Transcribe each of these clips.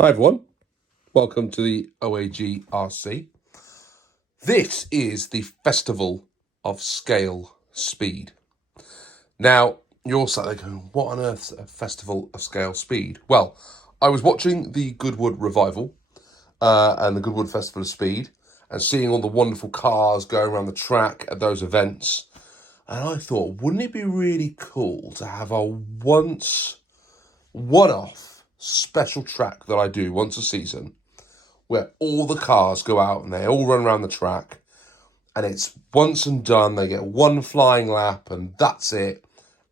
Hi everyone, welcome to the OAG RC. This is the Festival of Scale Speed. Now, you're sat there going, what on earth's a Festival of Scale Speed? Well, I was watching the Goodwood revival and the Goodwood Festival of Speed and seeing all the wonderful cars going around the track at those events. And I thought, wouldn't it be really cool to have a one-off special track that I do once a season where all the cars go out and they all run around the track and it's once and done. They get one flying lap and that's it.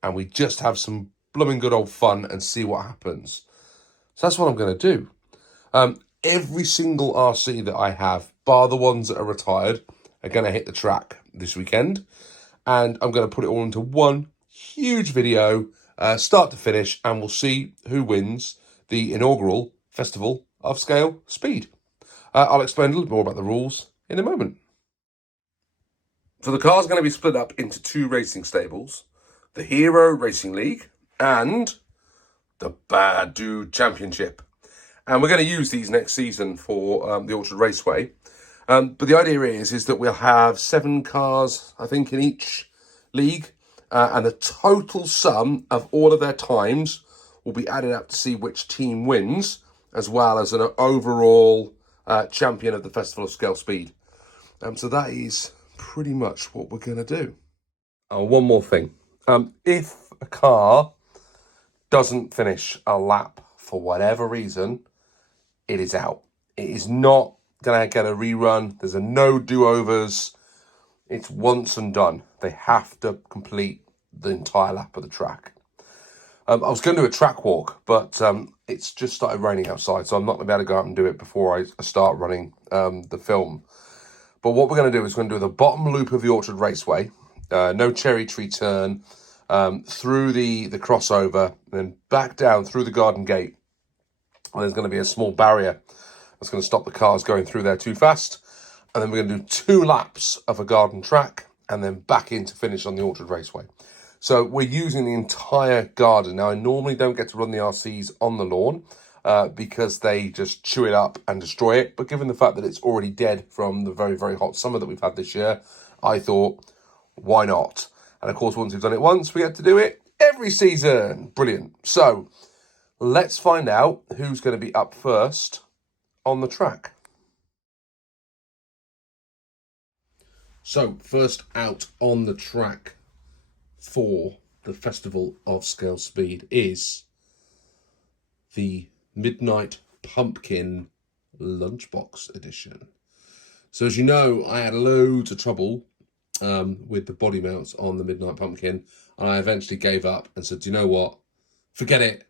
And we just have some blooming good old fun and see what happens. So that's what I'm going to do. Every single RC that I have, bar the ones that are retired, are going to hit the track this weekend. And I'm going to put it all into one huge video, start to finish, and we'll see who wins the inaugural Festival of Scale Speed. I'll explain a little bit more about the rules in a moment. So the car's going to be split up into two racing stables, the Hero Racing League and the Bad Dude Championship. And we're going to use these next season for the Orchard Raceway. But the idea is that we'll have 7 cars, I think, in each league. And the total sum of all of their times will be added up to see which team wins, as well as an overall champion of the Festival of Scale Speed. So that is pretty much what we're going to do. Oh, one more thing. If a car doesn't finish a lap for whatever reason, it is out. It is not going to get a rerun. There's no do-overs. It's once and done. They have to complete the entire lap of the track. I was going to do a track walk, but it's just started raining outside, so I'm not going to be able to go out and do it before I start running the film. But what we're going to do is we're going to do the bottom loop of the Orchard Raceway, no cherry tree turn, through the crossover, and then back down through the garden gate. And there's going to be a small barrier that's going to stop the cars going through there too fast. And then we're going to do 2 laps of a garden track and then back in to finish on the Orchard Raceway. So we're using the entire garden. Now, I normally don't get to run the RCs on the lawn because they just chew it up and destroy it. But given the fact that it's already dead from the very, very hot summer that we've had this year, I thought, why not? And of course, once we've done it once, we get to do it every season. Brilliant. So let's find out who's going to be up first on the track. So first out on the track for the Festival of Scale Speed is the Midnight Pumpkin Lunchbox Edition. So as you know, I had loads of trouble with the body mounts on the Midnight Pumpkin, and I eventually gave up and said, do you know what? Forget it.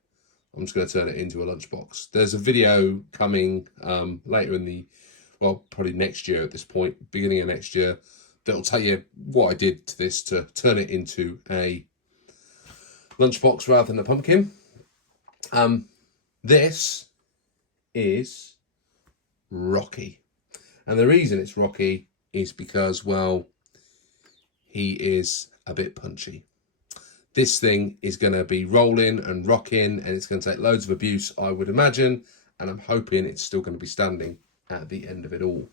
I'm just going to turn it into a lunchbox. There's a video coming later in the, well, probably next year at this point, beginning of next year, that'll tell you what I did to this to turn it into a lunchbox rather than a pumpkin. This is Rocky. And the reason it's Rocky is because, well, he is a bit punchy. This thing is going to be rolling and rocking, and it's going to take loads of abuse, I would imagine, and I'm hoping it's still going to be standing at the end of it all.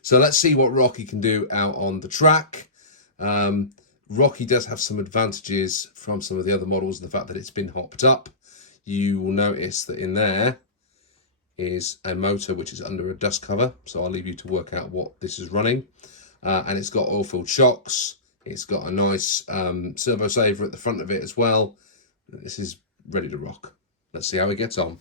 So let's see what Rocky can do out on the track. Rocky does have some advantages from some of the other models, the fact that it's been hopped up. You will notice that in there is a motor which is under a dust cover, so I'll leave you to work out what this is running. And it's got oil-filled shocks. It's got a nice servo saver at the front of it as well. This is ready to rock. Let's see how it gets on.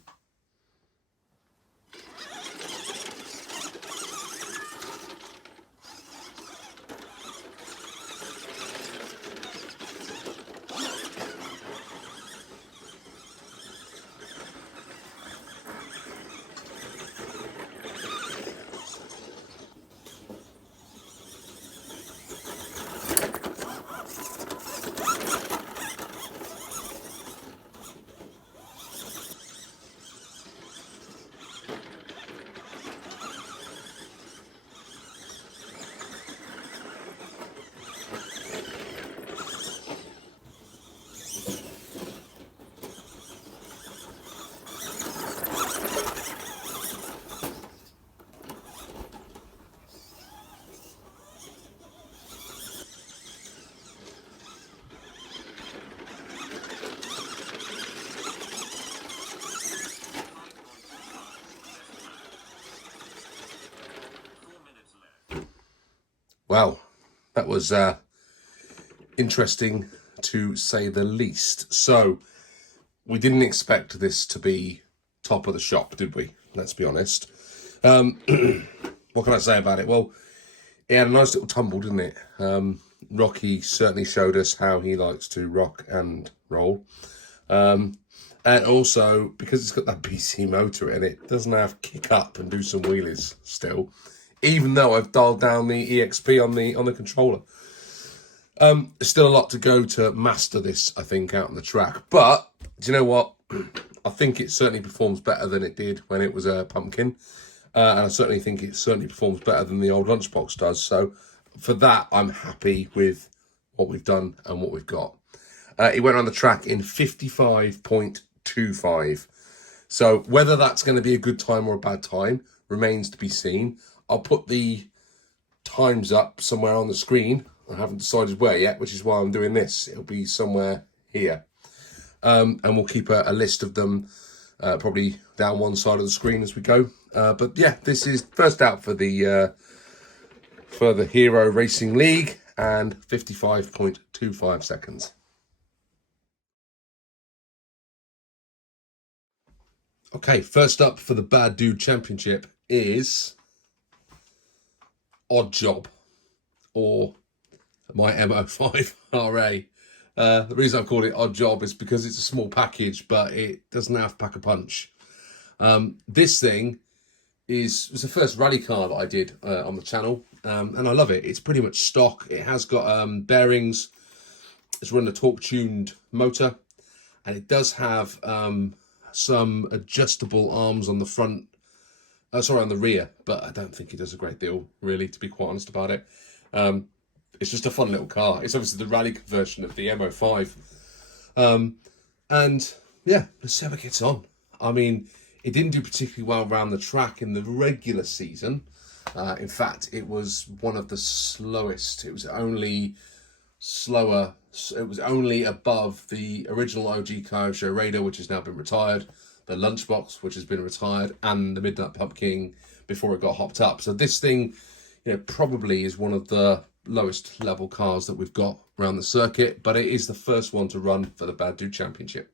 Well, that was interesting to say the least. So we didn't expect this to be top of the shop, did we? Let's be honest. What can I say about it? Well, it had a nice little tumble, didn't it? Rocky certainly showed us how he likes to rock and roll. And also, because it's got that BC motor in it, doesn't have kick up and do some wheelies still, even though I've dialed down the EXP on the controller. There's still a lot to go to master this, I think, out on the track. But do you know what? I think it certainly performs better than it did when it was a pumpkin. And I certainly think it certainly performs better than the old Lunchbox does. So for that, I'm happy with what we've done and what we've got. It went on the track in 55.25. So whether that's going to be a good time or a bad time remains to be seen. I'll put the times up somewhere on the screen. I haven't decided where yet, which is why I'm doing this. It'll be somewhere here. And we'll keep a list of them probably down one side of the screen as we go. But yeah, this is first out for the Hero Racing League and 55.25 seconds. Okay, first up for the Bad Dude Championship is Odd Job, or my MO5 RA. The reason I've called it Odd Job is because it's a small package, but it doesn't have to pack a punch. This thing was the first rally car that I did on the channel, and I love it. It's pretty much stock. It has got bearings. It's running a torque-tuned motor, and it does have some adjustable arms on the front. On the rear, but I don't think it does a great deal, really, to be quite honest about it. It's just a fun little car. It's obviously the rally conversion of the MO5. And yeah, let's see how it gets on. I mean, it didn't do particularly well around the track in the regular season. In fact, it was one of the slowest. It was only slower. It was only above the original OG Car Show Raider, which has now been retired, the Lunchbox, which has been retired, and the Midnight Pumpkin before it got hopped up. So this thing, probably is one of the lowest level cars that we've got around the circuit, but it is the first one to run for the Bad Dude Championship.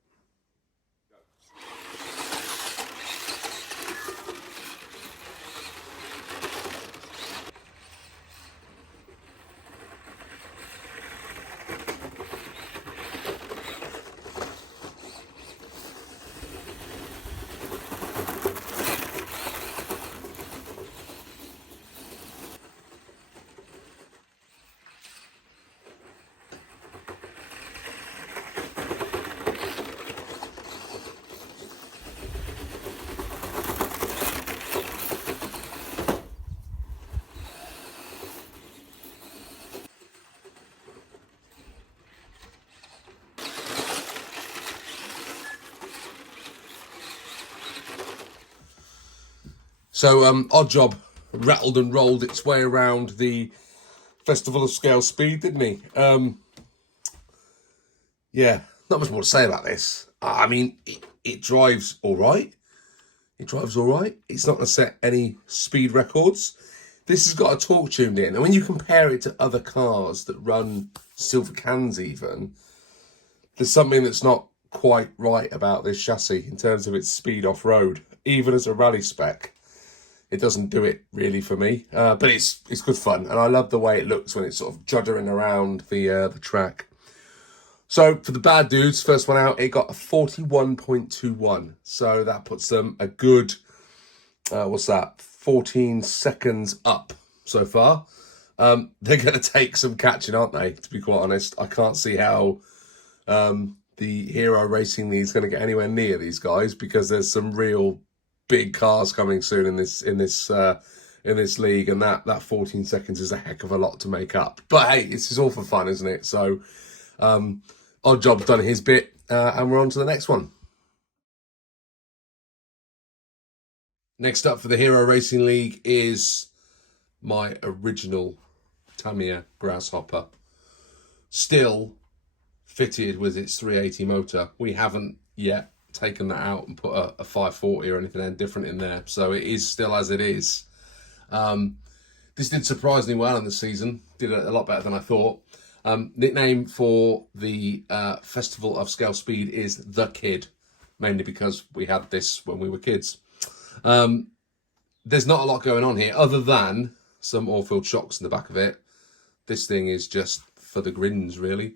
So Odd Job rattled and rolled its way around the Festival of Scale Speed, didn't he? Yeah, not much more to say about this. I mean, it drives all right. It drives all right. It's not going to set any speed records. This has got a torque tuned in. And when you compare it to other cars that run silver cans even, there's something that's not quite right about this chassis in terms of its speed off-road. Even as a rally spec, it doesn't do it really for me. But it's good fun. And I love the way it looks when it's sort of juddering around the track. So for the Bad Dudes, first one out, it got a 41.21. So that puts them a good, 14 seconds up so far. They're going to take some catching, aren't they, to be quite honest. I can't see how the Hero Racing League is going to get anywhere near these guys, because there's some real big cars coming soon in this league, and that 14 seconds is a heck of a lot to make up. But hey, this is all for fun, isn't it? So Odd Job's done his bit, and we're on to the next one. Next up for the Hero Racing League is my original Tamiya Grasshopper, still fitted with its 380 motor. We haven't yet taken that out and put a 540 or anything different in there, so it is still as it is. This did surprisingly well in the season. Did a lot better than I thought. Nickname for the Festival of Scale Speed is The Kid, mainly because we had this when we were kids. There's not a lot going on here other than some all-field shocks in the back of it. This thing is just for the grins, really.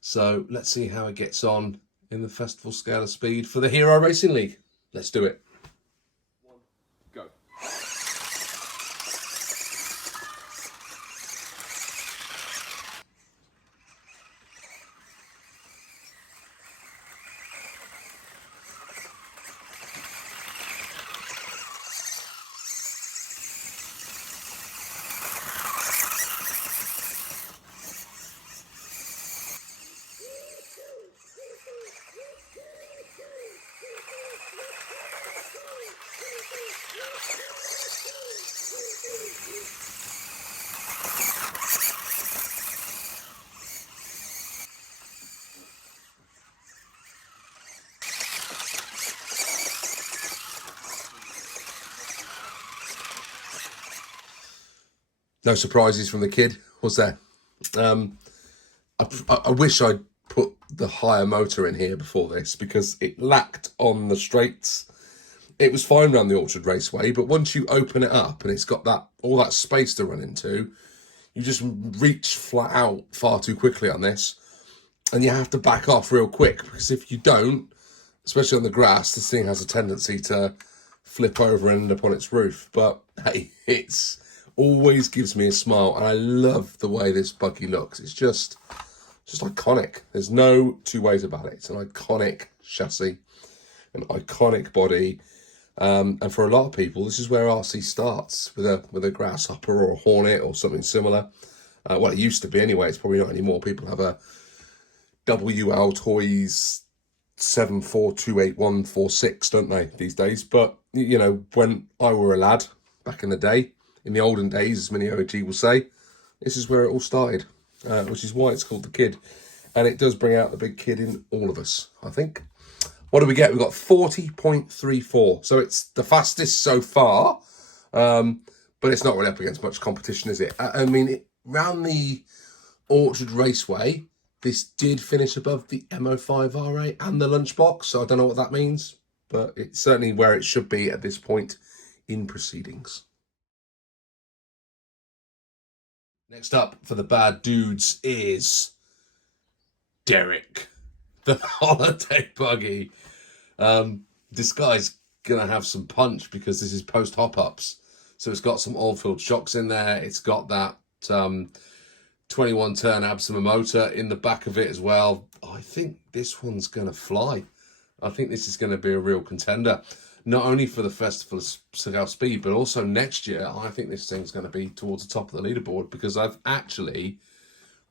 So let's see how it gets on in the Festival Scale of Speed for the Hero Racing League. Let's do it. Go. No surprises from the kid, was there? I wish I'd put the higher motor in here before this because it lacked on the straights. It was fine around the Orchard Raceway, but once you open it up and it's got all that space to run into, you just reach flat out far too quickly on this, and you have to back off real quick because if you don't, especially on the grass, this thing has a tendency to flip over and end up on its roof. But hey, it's always gives me a smile, and I love the way this buggy looks. It's just iconic. There's no two ways about it. It's an iconic chassis, an iconic body, and for a lot of people, this is where RC starts, with a Grasshopper or a Hornet or something similar. Well, it used to be anyway. It's probably not anymore. People have a WL Toys 742846, don't they, these days? But you know, when I were a lad back in the day, in the olden days, as many OAG will say, this is where it all started, which is why it's called the kid. And it does bring out the big kid in all of us, I think. What do we get? We've got 40.34. So it's the fastest so far, but it's not really up against much competition, is it? I mean, around the Orchard Raceway, this did finish above the MO5 R8 and the Lunchbox, so I don't know what that means, but it's certainly where it should be at this point in proceedings. Next up for the bad dudes is Derek, the holiday buggy. This guy's gonna have some punch because this is post hop-ups. So it's got some all-field shocks in there. It's got that 21 turn Absima motor in the back of it as well. I think this one's gonna fly. I think this is gonna be a real contender. Not only for the Festival of Scale Speed, but also next year, I think this thing's going to be towards the top of the leaderboard because I've actually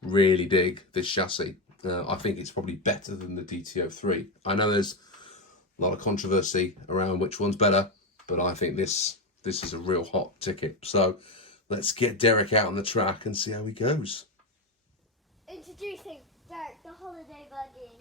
really dig this chassis. I think it's probably better than the DTO3. I know there's a lot of controversy around which one's better, but I think this is a real hot ticket. So let's get Derek out on the track and see how he goes. Introducing Derek, the holiday buggy.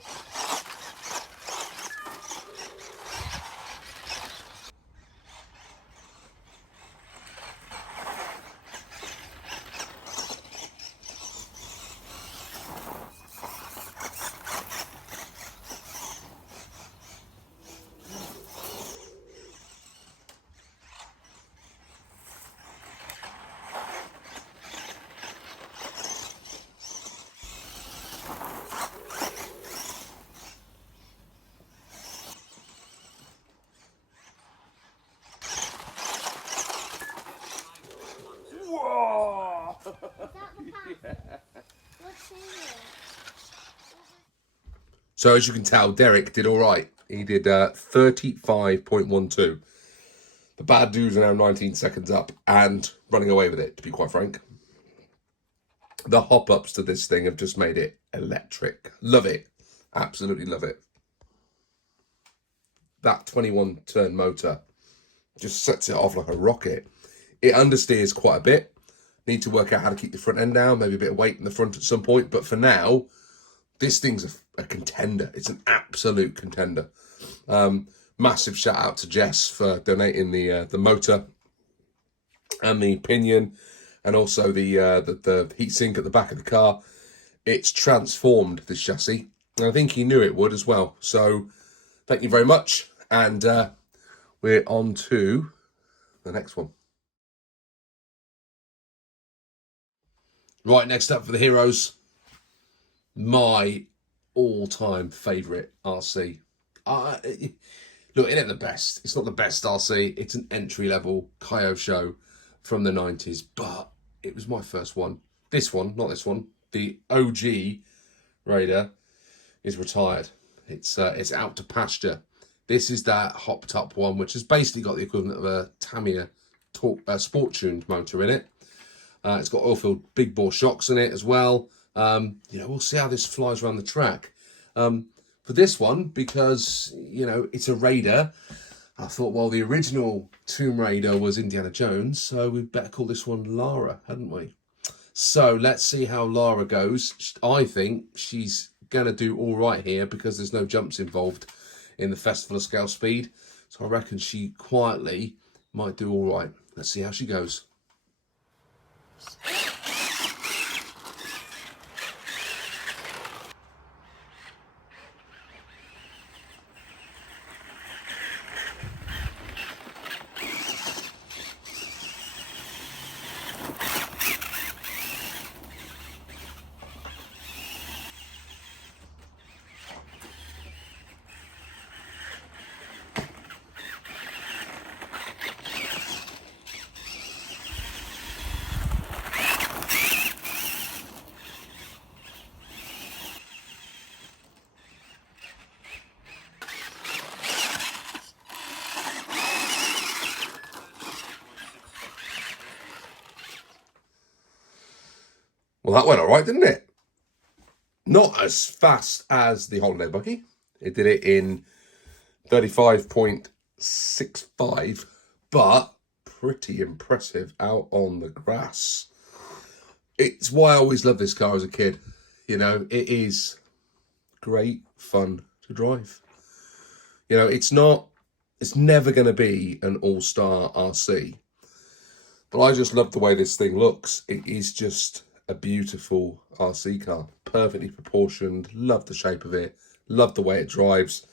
So as you can tell, Derek did all right. He did 35.12. The bad dudes are now 19 seconds up and running away with it, to be quite frank. The hop-ups to this thing have just made it electric. Love it. Absolutely love it. That 21 turn motor just sets it off like a rocket. It understeers quite a bit. Need to work out how to keep the front end down, maybe a bit of weight in the front at some point. But for now, this thing's a contender. It's an absolute contender. Massive shout out to Jess for donating the motor and the pinion and also the heat sink at the back of the car. It's transformed this chassis, and I think he knew it would as well. So thank you very much, and we're on to the next one. Right, next up for the heroes, my all-time favourite RC. Look, it ain't the best. It's not the best RC. It's an entry-level Kyosho from the 90s, but it was my first one. This one, not this one. The OG Raider is retired. It's out to pasture. This is that hopped-up one, which has basically got the equivalent of a Tamiya sport-tuned motor in it. It's got oil-filled big bore shocks in it as well. We'll see how this flies around the track. For this one, because, it's a Raider, I thought, well, the original Tomb Raider was Indiana Jones, so we'd better call this one Lara, hadn't we? So let's see how Lara goes. I think she's going to do all right here because there's no jumps involved in the Festival of Scale Speed. So I reckon she quietly might do all right. Let's see how she goes. Well, that went all right, didn't it? Not as fast as the holiday buggy. It did it in 35.65, but pretty impressive out on the grass. It's why I always loved this car as a kid. It is great fun to drive. It's never going to be an all-star RC, but I just love the way this thing looks. It is just a beautiful RC car, perfectly proportioned. Love the shape of it, love the way it drives.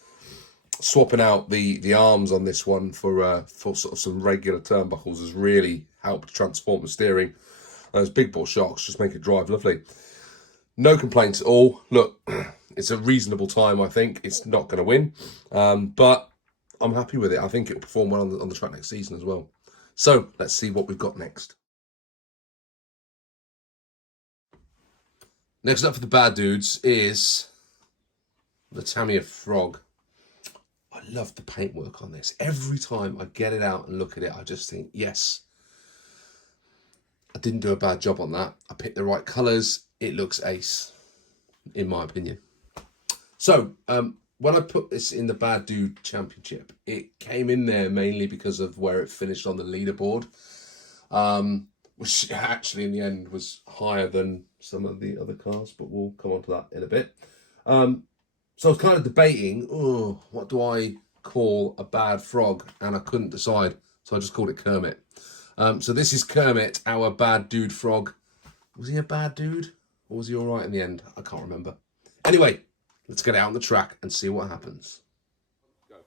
Swapping out the arms on this one for sort of some regular turnbuckles has really helped transform the steering. Those big bore shocks just make it drive lovely. No complaints at all. Look, it's a reasonable time. I think it's not going to win, but I'm happy with it. I think it'll perform well on the track next season as well. So let's see what we've got next. Next up for the bad dudes is the Tamiya Frog. I love the paintwork on this. Every time I get it out and look at it, I just think, yes, I didn't do a bad job on that. I picked the right colours. It looks ace, in my opinion. So, when I put this in the Bad Dude Championship, it came in there mainly because of where it finished on the leaderboard, which actually in the end was higher than some of the other cars, but we'll come on to that in a bit. So I was kind of debating, what do I call a bad frog? And I couldn't decide, so I just called it Kermit. So this is Kermit, our bad dude frog. Was he a bad dude? Or was he all right in the end? I can't remember. Anyway, let's get out on the track and see what happens. Go.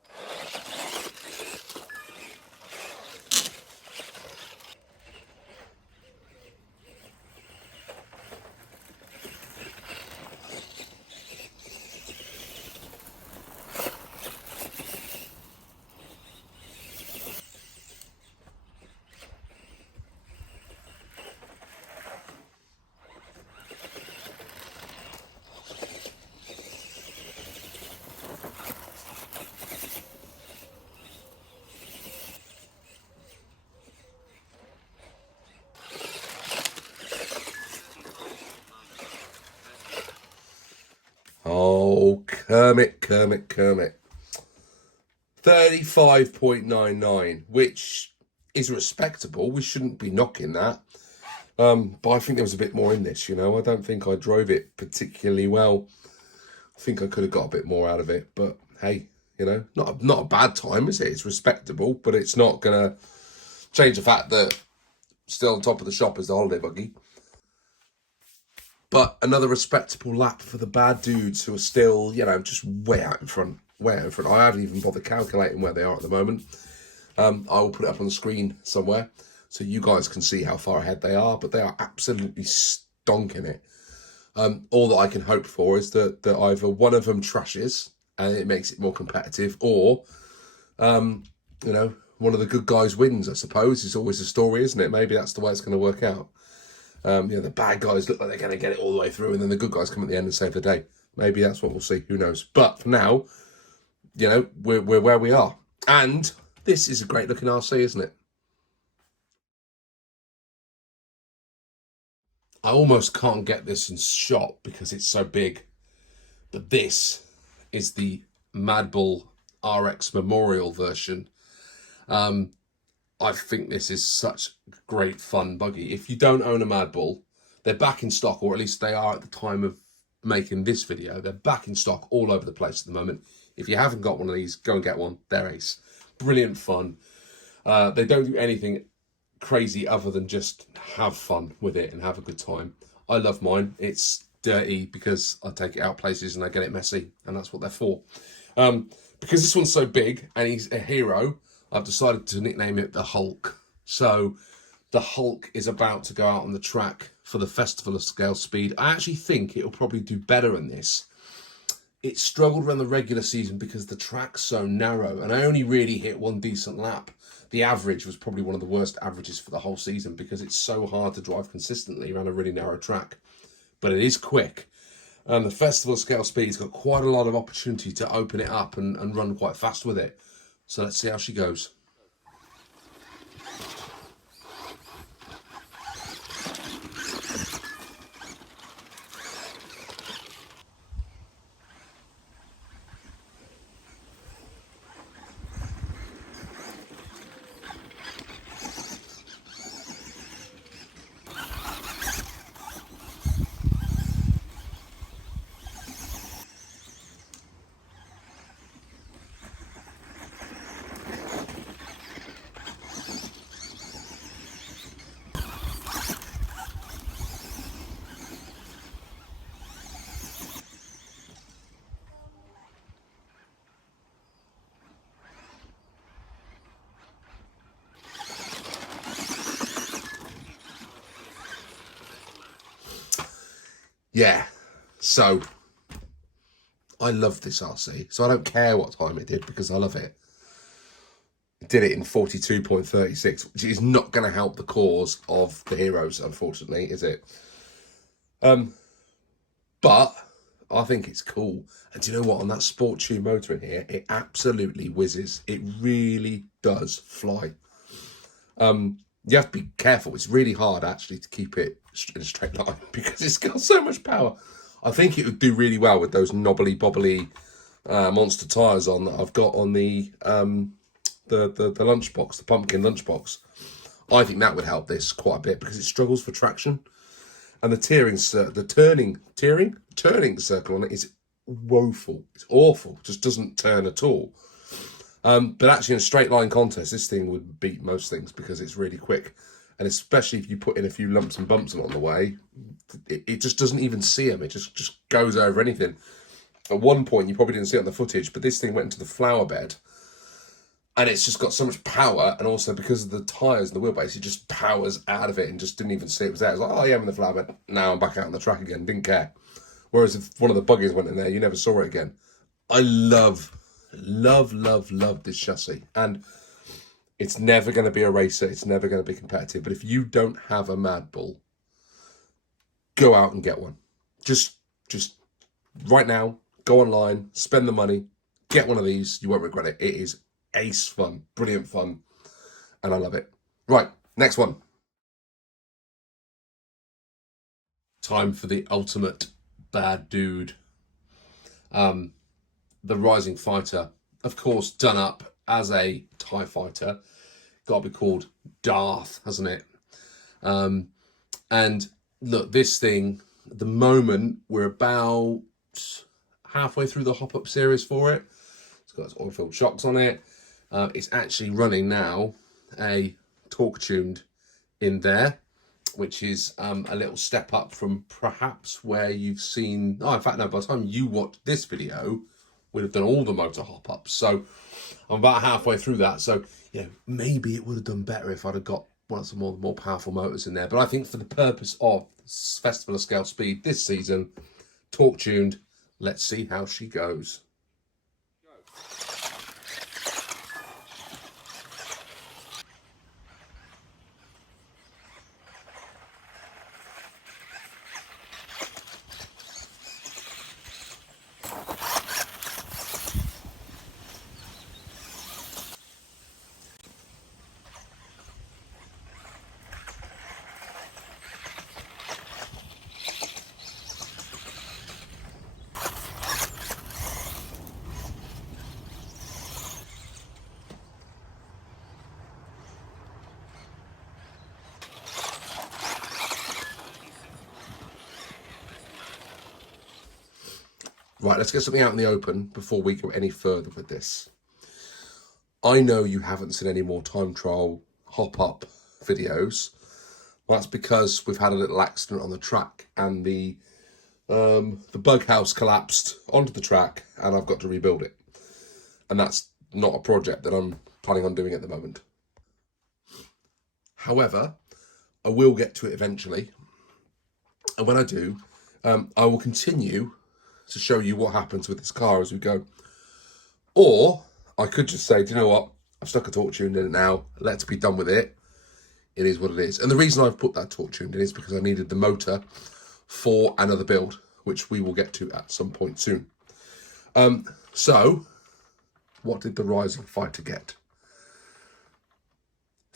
Oh, Kermit. 35.99, which is respectable. We shouldn't be knocking that. But I think there was a bit more in this, I don't think I drove it particularly well. I think I could have got a bit more out of it. But hey, not a bad time, is it? It's respectable, but it's not going to change the fact that still on top of the shop as the holiday buggy. But another respectable lap for the bad dudes who are still, you know, just way out in front. Way out in front. I haven't even bothered calculating where they are at the moment. I will put it up on the screen somewhere so you guys can see how far ahead they are. But they are absolutely stonking it. All that I can hope for is that either one of them trashes and it makes it more competitive, or, you know, one of the good guys wins, I suppose. It's always a story, isn't it? Maybe that's the way it's going to work out. You know, the bad guys look like they're going to get it all the way through, and then the good guys come at the end and save the day. Maybe that's what we'll see. Who knows? But for now, you know, we're where we are. And this is a great looking RC, isn't it? I almost can't get this in shot because it's so big. But this is the Mad Bull RX Memorial version. I think this is such great fun buggy. If you don't own a Mad Bull, they're back in stock, or at least they are at the time of making this video. They're back in stock all over the place at the moment. If you haven't got one of these, go and get one. They're ace. Brilliant fun. They don't do anything crazy other than just have fun with it and have a good time. I love mine. It's dirty because I take it out places and I get it messy, and that's what they're for. Because this one's so big and he's a hero, I've decided to nickname it the Hulk. So the Hulk is about to go out on the track for the Festival of Scale Speed. I actually think it'll probably do better than this. It struggled around the regular season because the track's so narrow, and I only really hit one decent lap. The average was probably one of the worst averages for the whole season because it's so hard to drive consistently around a really narrow track. But it is quick. And the Festival of Scale Speed's got quite a lot of opportunity to open it up and run quite fast with it. So let's see how she goes. Yeah, so I love this RC. So I don't care what time it did because I love it. It did it in 42.36, which is not going to help the cause of the heroes, unfortunately, is it? But I think it's cool. And do you know what? On that Sport Tune motor in here, it absolutely whizzes. It really does fly. You have to be careful. It's really hard, actually, to keep it in a straight line because it's got so much power. I think it would do really well with those knobbly bobbly monster tyres on that I've got on the lunchbox, the pumpkin lunchbox. I think that would help this quite a bit because it struggles for traction, and the turning circle on it is woeful. It's awful. It just doesn't turn at all. But actually, in a straight line contest, this thing would beat most things because it's really quick. And especially if you put in a few lumps and bumps along the way, it just doesn't even see them. It just goes over anything. At one point, you probably didn't see it on the footage, but this thing went into the flower bed. And it's just got so much power. And also because of the tyres and the wheelbase, it just powers out of it and just didn't even see it was there. It was like, oh, yeah, I'm in the flower bed. Now I'm back out on the track again. Didn't care. Whereas if one of the buggies went in there, you never saw it again. I love this chassis, and it's never going to be a racer. It's never going to be competitive. But if you don't have a Mad Bull, go out and get one. Just right now, go online, spend the money, get one of these. You won't regret it. It is ace fun, brilliant fun, and I love it. Right, next one. Time for the ultimate bad dude. The Rising Fighter, of course, done up as a TIE fighter. Got to be called Darth, hasn't it? And look, this thing, at the moment, we're about halfway through the hop-up series for it. It's got its oil-filled shocks on it. It's actually running now a torque-tuned in there, which is a little step up from perhaps where you've seen. Oh, in fact, no, by the time you watch this video, we'd have done all the motor hop-ups. So I'm about halfway through that. So, you know, maybe it would have done better if I'd have got one of some more powerful motors in there. But I think for the purpose of Festival of Scale Speed this season, torque tuned, let's see how she goes. Right, let's get something out in the open before we go any further with this. I know you haven't seen any more time trial hop-up videos. That's because we've had a little accident on the track and the bug house collapsed onto the track and I've got to rebuild it. And that's not a project that I'm planning on doing at the moment. However, I will get to it eventually. And when I do, I will continue to show you what happens with this car as we go. Or I could just say, do you know what? I've stuck a torque tuned in it now. Let's be done with it. It is what it is. And the reason I've put that torque tuned in is because I needed the motor for another build, which we will get to at some point soon. So what did the Rising Fighter get?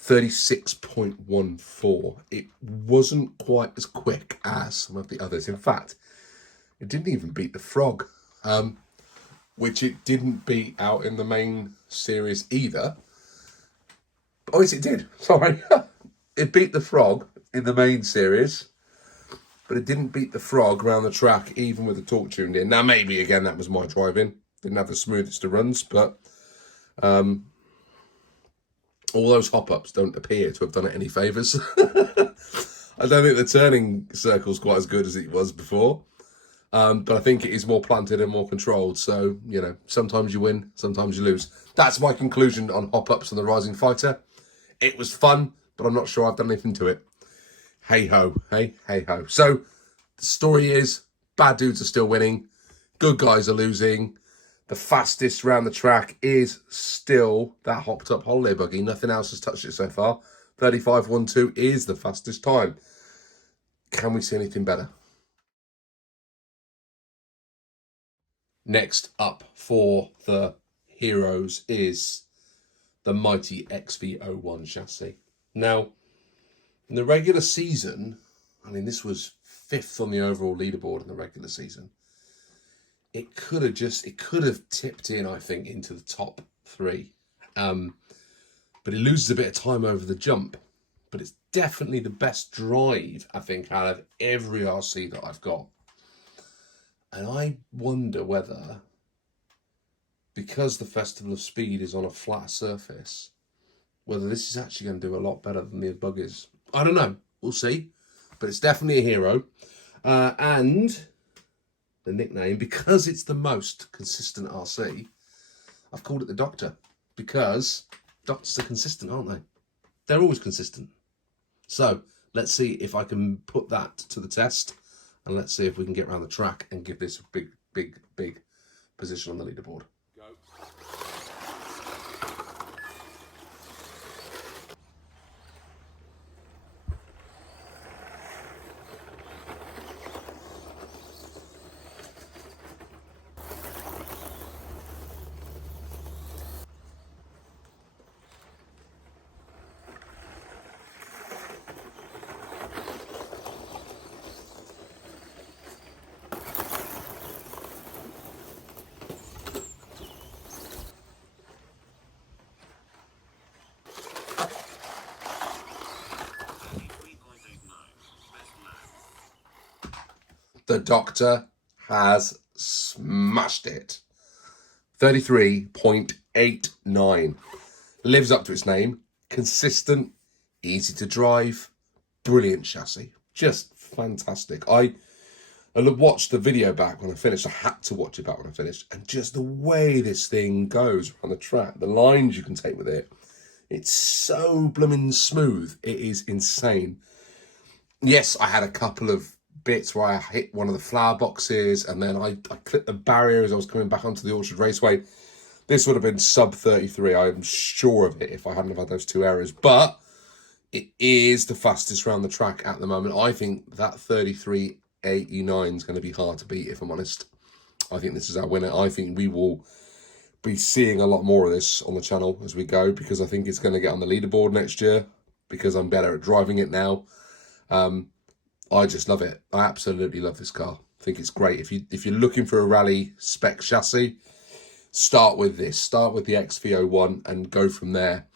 36.14. It wasn't quite as quick as some of the others. In fact, it didn't even beat the Frog, which it didn't beat out in the main series either. Oh, yes, it did. Sorry. It beat the Frog in the main series, but it didn't beat the Frog around the track, even with the torque tuned in. Now, maybe, again, that was my driving. Didn't have the smoothest of runs, but all those hop-ups don't appear to have done it any favours. I don't think the turning circle's quite as good as it was before. But I think it is more planted and more controlled. So, you know, sometimes you win, sometimes you lose. That's my conclusion on hop-ups on the Rising Fighter. It was fun, but I'm not sure I've done anything to it. Hey-ho, hey-ho. So, the story is, bad dudes are still winning. Good guys are losing. The fastest round the track is still that hopped-up holiday buggy. Nothing else has touched it so far. 35.12 is the fastest time. Can we see anything better? Next up for the heroes is the mighty XV01 chassis. Now, in the regular season, I mean, this was 5th on the overall leaderboard in the regular season. It could have tipped in, I think, into the top 3. But it loses a bit of time over the jump. But it's definitely the best drive, I think, out of every RC that I've got. And I wonder whether, because the Festival of Speed is on a flat surface, whether this is actually going to do a lot better than the buggies. I don't know. We'll see. But it's definitely a hero. And the nickname, because it's the most consistent RC, I've called it the Doctor. Because Doctors are consistent, aren't they? They're always consistent. So let's see if I can put that to the test. And let's see if we can get around the track and give this a big, big, big position on the leaderboard. Go. The Doctor has smashed it. 33.89. Lives up to its name. Consistent, easy to drive, brilliant chassis, just fantastic. I watched the video back when I finished. I had to watch it back when I finished, and just the way this thing goes around the track, the lines you can take with it, it's so blooming smooth. It is insane. Yes, I had a couple of bits where I hit one of the flower boxes, and then I clipped the barrier as I was coming back onto the Orchard Raceway. This would have been sub 33, I'm sure of it, if I hadn't have had those two errors. But it is the fastest round the track at the moment. I think that 33.89 is going to be hard to beat, if I'm honest. I think this is our winner. I think we will be seeing a lot more of this on the channel as we go, because I think it's going to get on the leaderboard next year, because I'm better at driving it now. I just love it. I absolutely love this car. I think it's great. If you're looking for a rally spec chassis, start with this. Start with the XV01 and go from there.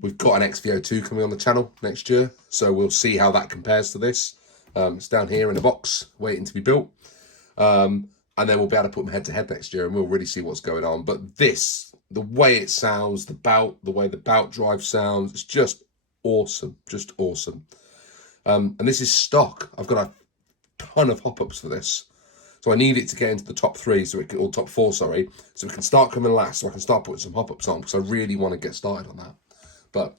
We've got an XV02 coming on the channel next year, so we'll see how that compares to this. It's down here in a box waiting to be built. And then we'll be able to put them head to head next year, and we'll really see what's going on. But this, the way it sounds, the way the bout drive sounds, it's just awesome. Just awesome. And this is stock. I've got a ton of hop-ups for this. So I need it to get into the top 3, or top 4, sorry, so we can start coming last, so I can start putting some hop-ups on, because I really want to get started on that. But,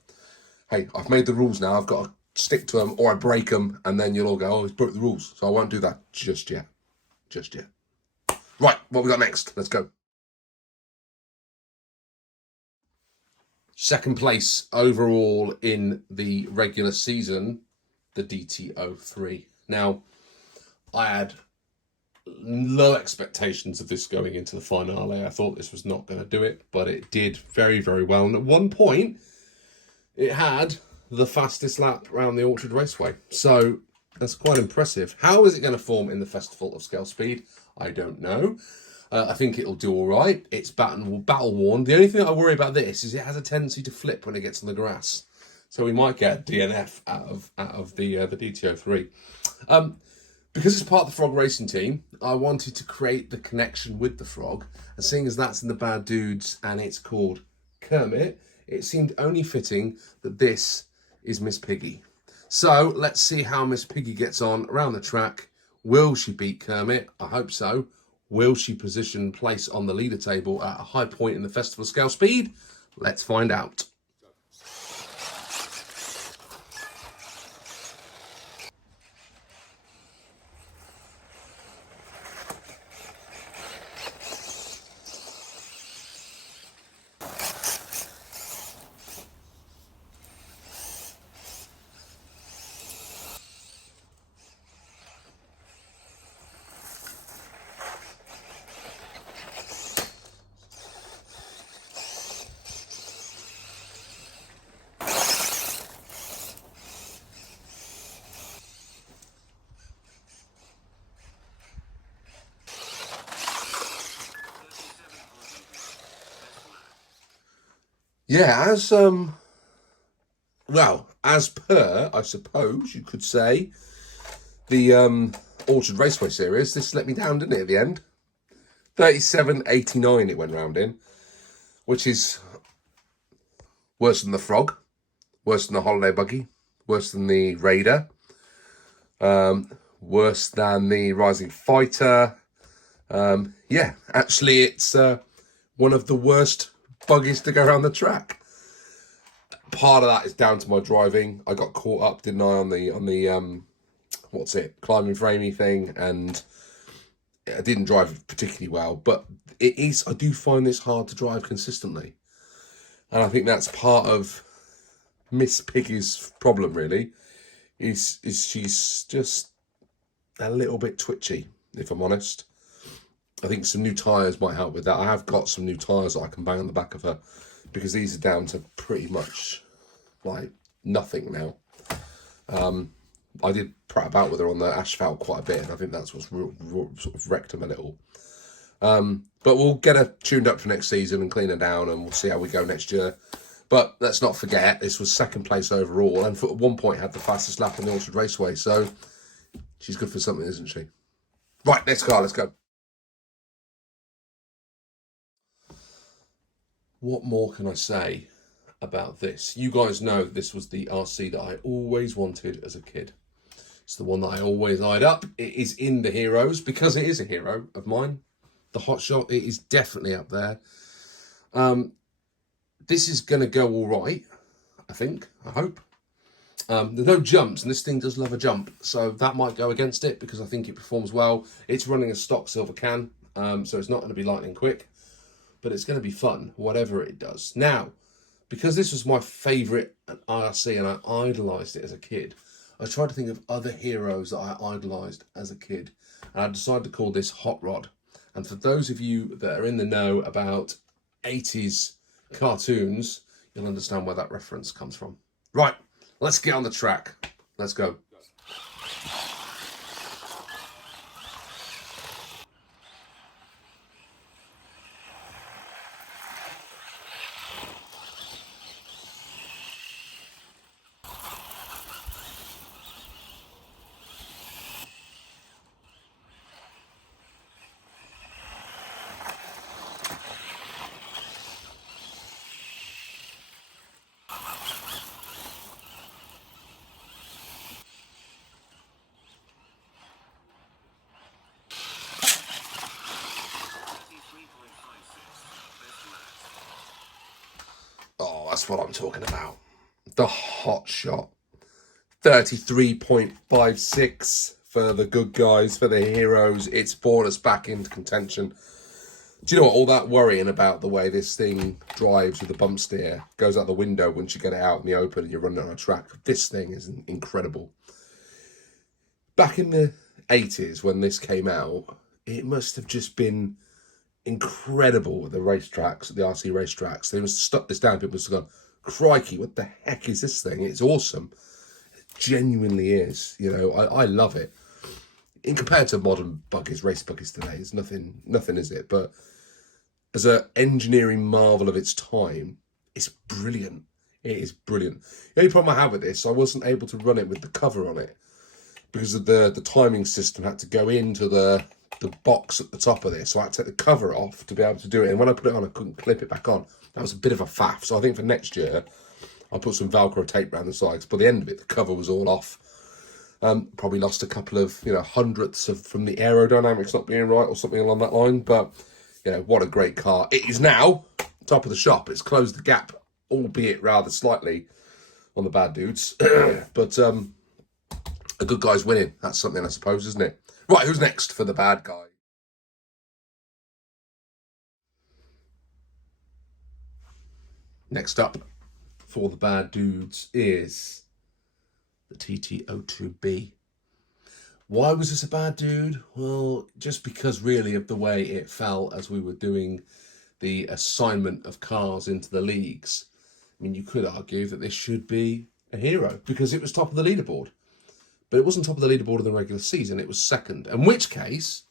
hey, I've made the rules now. I've got to stick to them, or I break them, and then you'll all go, oh, he's broke the rules. So I won't do that just yet. Just yet. Right, what we got next? Let's go. Second place overall in the regular season, the DT03. Now, I had low expectations of this going into the finale. I thought this was not going to do it, but it did very, very well. And at one point, it had the fastest lap around the Orchard Raceway. So that's quite impressive. How is it going to form in the Festival of Scale Speed? I don't know. I think it'll do all right. It's battle worn. The only thing I worry about this is it has a tendency to flip when it gets on the grass. So we might get DNF out of the DT03. Because it's part of the Frog Racing team, I wanted to create the connection with the Frog. And seeing as that's in the Bad Dudes and it's called Kermit, it seemed only fitting that this is Miss Piggy. So let's see how Miss Piggy gets on around the track. Will she beat Kermit? I hope so. Will she position place on the leader table at a high point in the Festival of Scale Speed? Let's find out. Yeah, as per, I suppose you could say, the Orchard Raceway series, this let me down, didn't it, at the end? 37.89 it went round in, which is worse than the Frog, worse than the Holiday Buggy, worse than the Raider, worse than the Rising Fighter. Yeah, actually it's one of the worst buggies to go around the track. Part of that is down to my driving. I got caught up, didn't I, on the climbing framey thing, and I didn't drive particularly well. But I do find this hard to drive consistently, and I think that's part of Miss Piggy's problem. Really, is she's just a little bit twitchy, if I'm honest. I think some new tyres might help with that. I have got some new tyres that I can bang on the back of her, because these are down to pretty much like nothing now. I did prat about with her on the asphalt quite a bit, and I think that's what's sort of wrecked them a little. But we'll get her tuned up for next season and clean her down, and we'll see how we go next year. But let's not forget, this was second place overall, and at one point had the fastest lap on the Orchard Raceway, so she's good for something, isn't she? Right, next car, let's go. What more can I say? about this. You guys know this was the RC that I always wanted as a kid. It's the one that I always eyed up. It is in the heroes because it is a hero of mine. The Hot Shot, it is definitely up there. This is going to go all right, I think, I hope. There's no jumps, and this thing does love a jump, so that might go against it because I think it performs well. It's running a stock silver can, so it's not going to be lightning quick, but it's going to be fun, whatever it does. Now, because this was my favourite RC and I idolised it as a kid, I tried to think of other heroes that I idolised as a kid, and I decided to call this Hot Rod. And for those of you that are in the know about 80s cartoons, you'll understand where that reference comes from. Right, let's get on the track. Let's go. Oh, that's what I'm talking about. The Hot Shot. 33.56 for the good guys, for the heroes. It's brought us back into contention. Do you know what? All that worrying about the way this thing drives with the bump steer goes out the window once you get it out in the open and you're running on a track. This thing is incredible. Back in the 80s when this came out, it must have just been incredible at the racetracks, at the RC racetracks. They must have stuck this down. People must have gone, crikey, what the heck is this thing? It's awesome. It genuinely is. You know, I love it. In compared to modern buggies, race buggies today, it's nothing, is it? But as an engineering marvel of its time, it's brilliant. It is brilliant. The only problem I have with this, I wasn't able to run it with the cover on it because of the timing system had to go into the box at the top of this, so I had to take the cover off to be able to do it. And when I put it on, I couldn't clip it back on. That was a bit of a faff. So I think for next year, I'll put some Velcro tape around the sides. But the end of it, the cover was all off. Probably lost a couple of hundredths from the aerodynamics not being right or something along that line. But what a great car! It is now top of the shop. It's closed the gap, albeit rather slightly, on the bad dudes. But a good guy's winning. That's something, I suppose, isn't it? Right, who's next for the bad guy? Next up for the bad dudes is the TT02B. Why was this a bad dude? Well, just because really of the way it fell as we were doing the assignment of cars into the leagues. I mean, you could argue that this should be a hero because it was top of the leaderboard. But it wasn't top of the leaderboard in the regular season, it was second. In which case,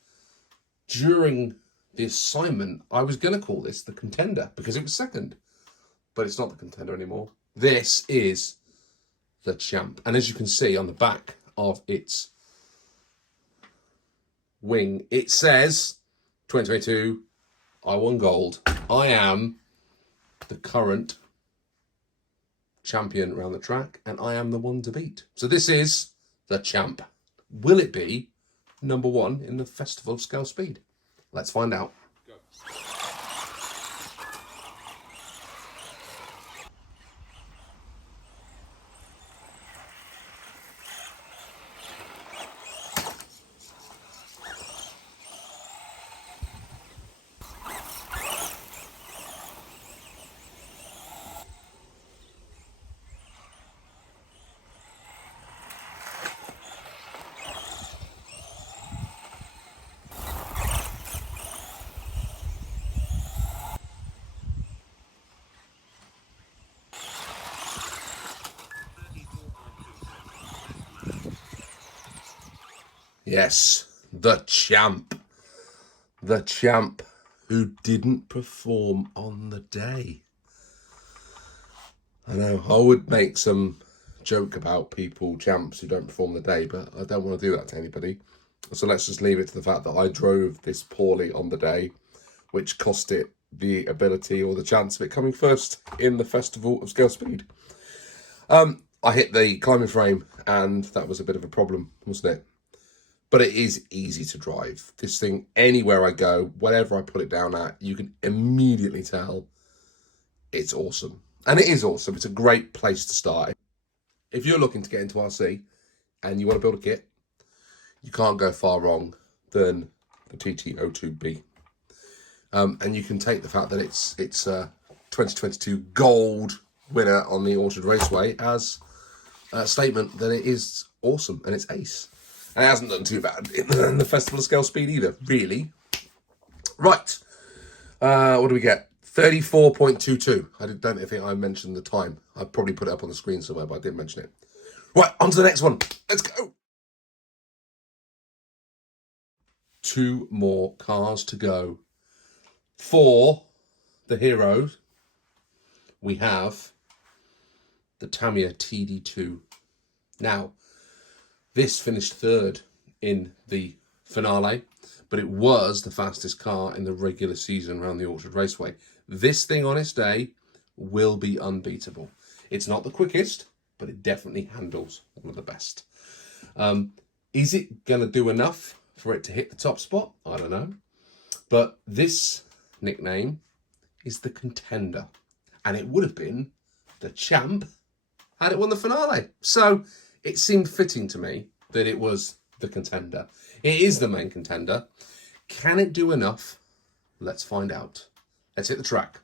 during the assignment, I was going to call this the contender because it was second. But it's not the contender anymore. This is the champ. And as you can see on the back of its wing, it says 2022, I won gold. I am the current champion around the track, and I am the one to beat. So this is the champ. Will it be number one in the Festival of Scale Speed? Let's find out. Go. Yes, the champ. The champ who didn't perform on the day. I know, I would make some joke about champs who don't perform the day, but I don't want to do that to anybody. So let's just leave it to the fact that I drove this poorly on the day, which cost it the ability or the chance of it coming first in the Festival of Scale Speed. I hit the climbing frame and that was a bit of a problem, wasn't it? But it is easy to drive. This thing, anywhere I go, whatever I put it down at, you can immediately tell it's awesome. And it is awesome. It's a great place to start. If you're looking to get into RC and you want to build a kit, you can't go far wrong than the TT02B. And you can take the fact that it's a 2022 gold winner on the Orchard Raceway as a statement that it is awesome and it's ace. And it hasn't done too bad in the Festival of Scale Speed either, really. Right. What do we get? 34.22. I don't think I mentioned the time. I probably put it up on the screen somewhere, but I didn't mention it. Right, on to the next one. Let's go. 2 more cars to go. For the heroes, we have the Tamiya TD2. Now, this finished 3rd in the finale, but it was the fastest car in the regular season around the Orchard Raceway. This thing on its day will be unbeatable. It's not the quickest, but it definitely handles one of the best. Is it going to do enough for it to hit the top spot? I don't know. But this nickname is the Contender. And it would have been the champ had it won the finale. So it seemed fitting to me that it was the Contender. It is the main contender. Can it do enough? Let's find out. Let's hit the track.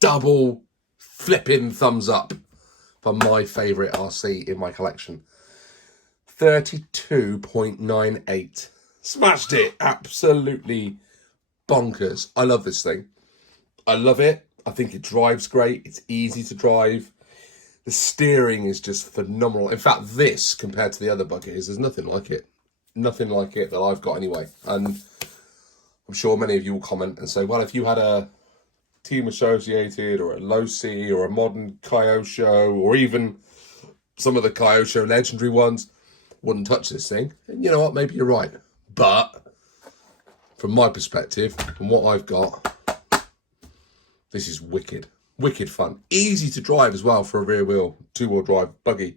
Double flipping thumbs up for my favourite RC in my collection. 32.98. Smashed it. Absolutely bonkers. I love this thing. I love it. I think it drives great. It's easy to drive. The steering is just phenomenal. In fact, this, compared to the other buckets, there's nothing like it. Nothing like it that I've got anyway. And I'm sure many of you will comment and say, well, if you had a Team Associated or a Low C or a modern Kyosho or even some of the Kyosho legendary ones, wouldn't touch this thing. And you know what, maybe you're right. But from my perspective, from what I've got, this is wicked. Wicked fun. Easy to drive as well for a rear wheel, 2-wheel drive buggy.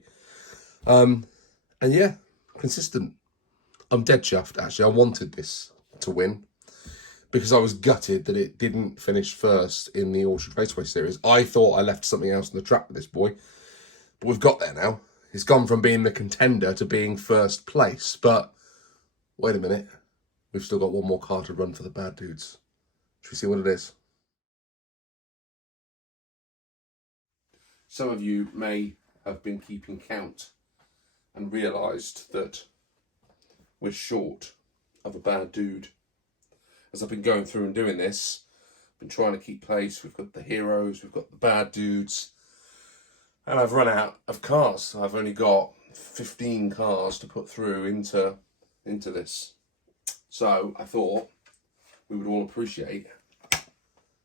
And yeah, consistent. I'm dead chuffed actually. I wanted this to win, because I was gutted that it didn't finish first in the Orchard Raceway series. I thought I left something else on the track with this boy. But we've got there now. It's gone from being the contender to being first place. But wait a minute. We've still got one more car to run for the bad dudes. Should we see what it is? Some of you may have been keeping count and realised that we're short of a bad dude. As I've been going through and doing this, I've been trying to keep pace. We've got the heroes, we've got the bad dudes, and I've run out of cars. I've only got 15 cars to put through into this. So I thought we would all appreciate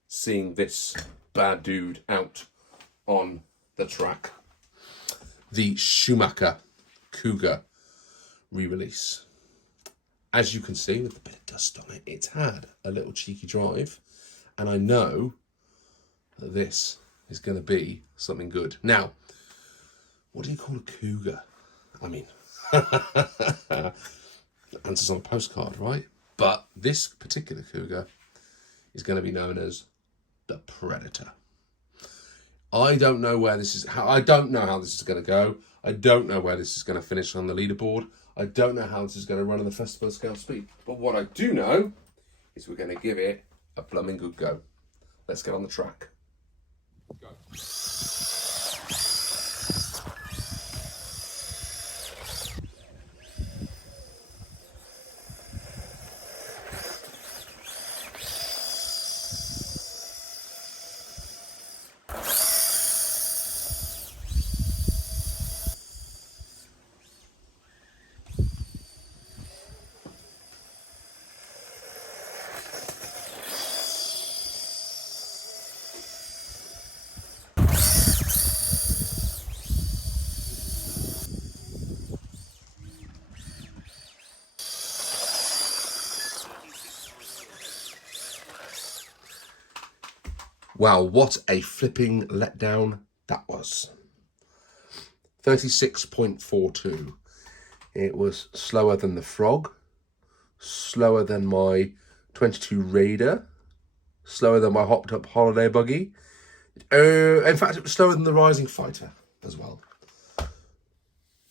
seeing this bad dude out on the track. The Schumacher Cougar re-release. As you can see, with a bit of dust on it, it's had a little cheeky drive. And I know that this is going to be something good. Now, what do you call a cougar? I mean, answers on a postcard, right? But this particular cougar is going to be known as the Predator. I don't know where this is. I don't know how this is going to go. I don't know where this is going to finish on the leaderboard. I don't know how this is going to run on the Festival of Scale Speed. But what I do know is we're going to give it a blooming good go. Let's get on the track. Go. Wow, what a flipping letdown that was. 36.42. It was slower than the Frog, slower than my 22 Raider, slower than my hopped up holiday buggy. In fact, it was slower than the Rising Fighter as well.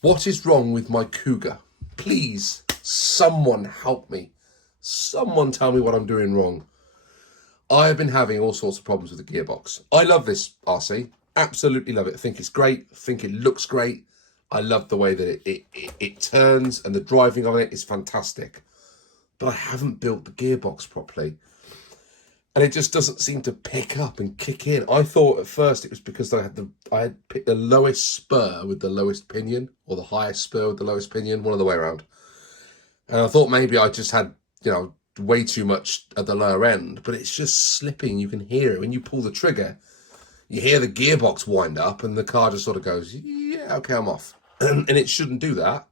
What is wrong with my Cougar? Please, someone help me. Someone tell me what I'm doing wrong. I have been having all sorts of problems with the gearbox. I love this RC. Absolutely love it. I think it's great. I think it looks great. I love the way that it turns, and the driving on it is fantastic. But I haven't built the gearbox properly. And it just doesn't seem to pick up and kick in. I thought at first it was because I had picked the lowest spur with the lowest pinion, or the highest spur with the lowest pinion, one other way around. And I thought maybe I just had, way too much at the lower end, but it's just slipping. You can hear it when you pull the trigger. You hear the gearbox wind up, and the car just sort of goes, yeah, okay, I'm off. And it shouldn't do that.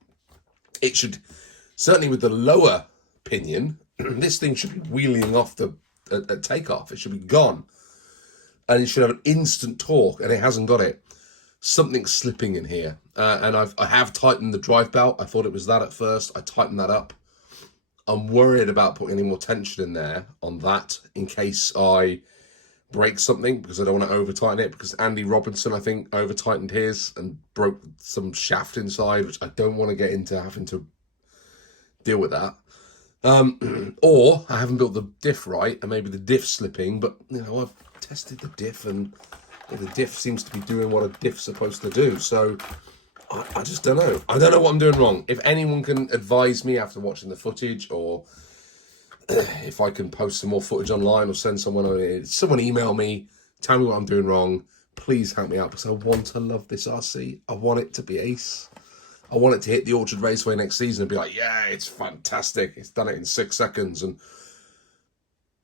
It should, certainly with the lower pinion, this thing should be wheeling off at takeoff. It should be gone, and it should have an instant torque, and it hasn't got it. Something's slipping in here, and I have tightened the drive belt. I thought it was that at first. I tightened that up. I'm worried about putting any more tension in there on that in case I break something, because I don't want to over tighten it, because Andy Robinson, I think, over tightened his and broke some shaft inside, which I don't want to get into having to deal with that. Or I haven't built the diff right, and maybe the diff's slipping, but I've tested the diff, and the diff seems to be doing what a diff's supposed to do. So I just don't know. I don't know what I'm doing wrong. If anyone can advise me after watching the footage, or if I can post some more footage online, or send someone email me, tell me what I'm doing wrong. Please help me out, because I want to love this RC. I want it to be ace. I want it to hit the Orchard Raceway next season and be like, yeah, it's fantastic. It's done it in 6 seconds. And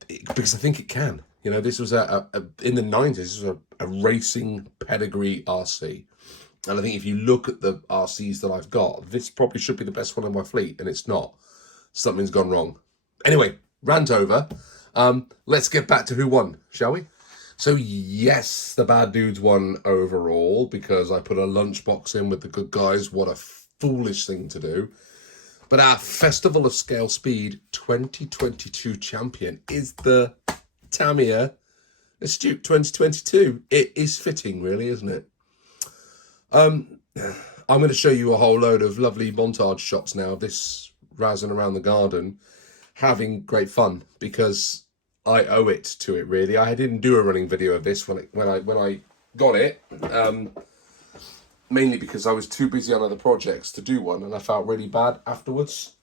because I think it can. This was in the 90s, this was a racing pedigree RC. And I think if you look at the RCs that I've got, this probably should be the best one in my fleet, and it's not. Something's gone wrong. Anyway, rant over. Let's get back to who won, shall we? So yes, the bad dudes won overall, because I put a lunchbox in with the good guys. What a foolish thing to do. But our Festival of Scale Speed 2022 champion is the Tamiya Astute 2022. It is fitting, really, isn't it? I'm going to show you a whole load of lovely montage shots now of this razzing around the garden, having great fun, because I owe it to it, really. I didn't do a running video of this when I got it, mainly because I was too busy on other projects to do one, and I felt really bad afterwards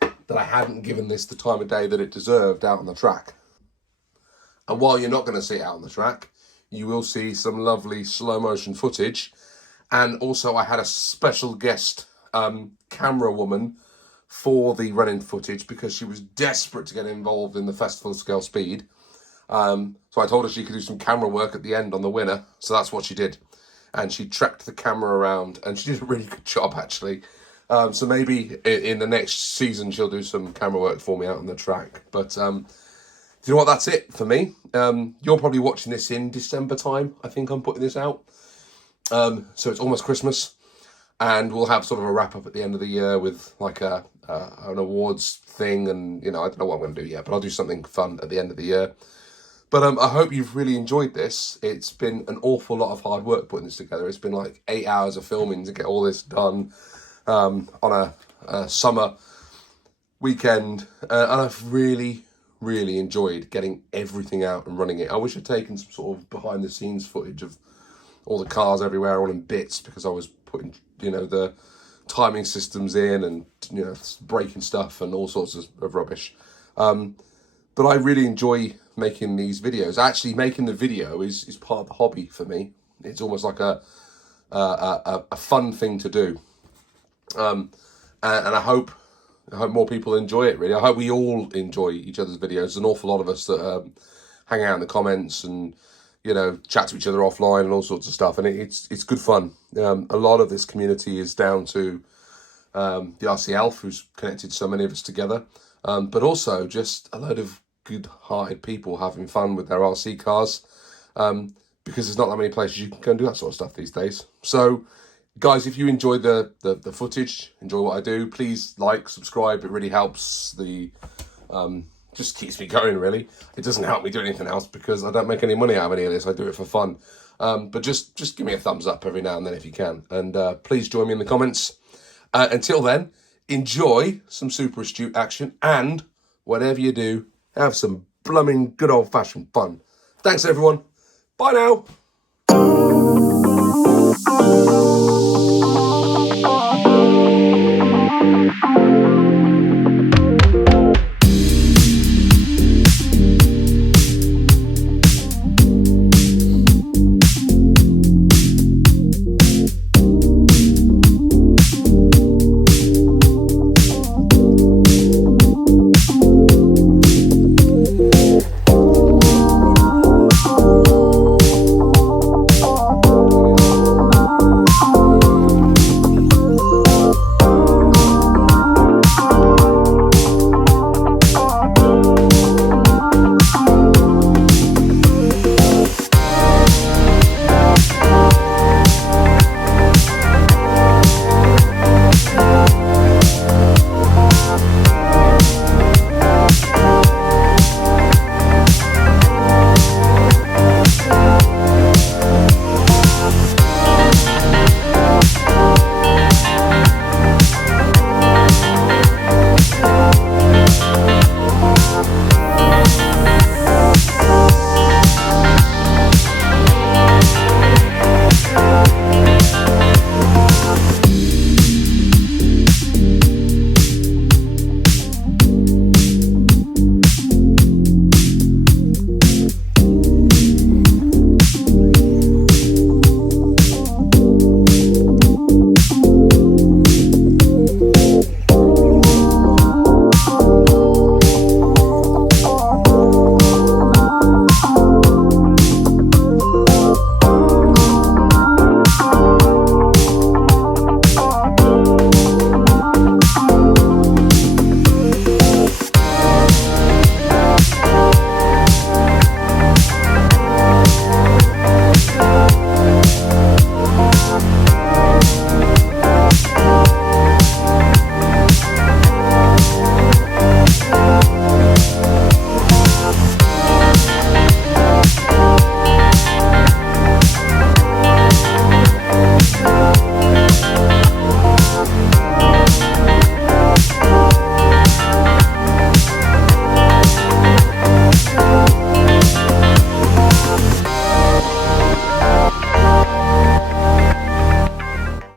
that I hadn't given this the time of day that it deserved out on the track. And while you're not going to see it out on the track, you will see some lovely slow motion footage. And also I had a special guest camera woman for the running footage, because she was desperate to get involved in the Festival of Scale Speed. So I told her she could do some camera work at the end on the winner. So that's what she did. And she tracked the camera around, and she did a really good job, actually. So maybe in the next season, she'll do some camera work for me out on the track. But do you know what? That's it for me. You're probably watching this in December time. I think I'm putting this out. So it's almost Christmas, and we'll have sort of a wrap up at the end of the year with like an awards thing, and I don't know what I'm going to do yet, but I'll do something fun at the end of the year. But I hope you've really enjoyed this. It's been an awful lot of hard work putting this together. It's been like 8 hours of filming to get all this done on a summer weekend, and I've really enjoyed getting everything out and running it. I wish I'd taken some sort of behind the scenes footage of all the cars everywhere, all in bits, because I was putting, the timing systems in and, breaking stuff and all sorts of rubbish. But I really enjoy making these videos. Actually, making the video is part of the hobby for me. It's almost like a fun thing to do. And I hope more people enjoy it, really. I hope we all enjoy each other's videos. There's an awful lot of us that hang out in the comments and, chat to each other offline and all sorts of stuff. And it's good fun. A lot of this community is down to the RC Elf, who's connected so many of us together. But also just a load of good-hearted people having fun with their RC cars. because there's not that many places you can go and do that sort of stuff these days. So, guys, if you enjoy the footage, enjoy what I do, please like, subscribe. It really helps. Just keeps me going, really. It doesn't help me do anything else because I don't make any money out of any of this. I do it for fun. But just give me a thumbs up every now and then if you can. And please join me in the comments. Until then, enjoy some Super Astute action. And whatever you do, have some blooming good old-fashioned fun. Thanks, everyone. Bye now.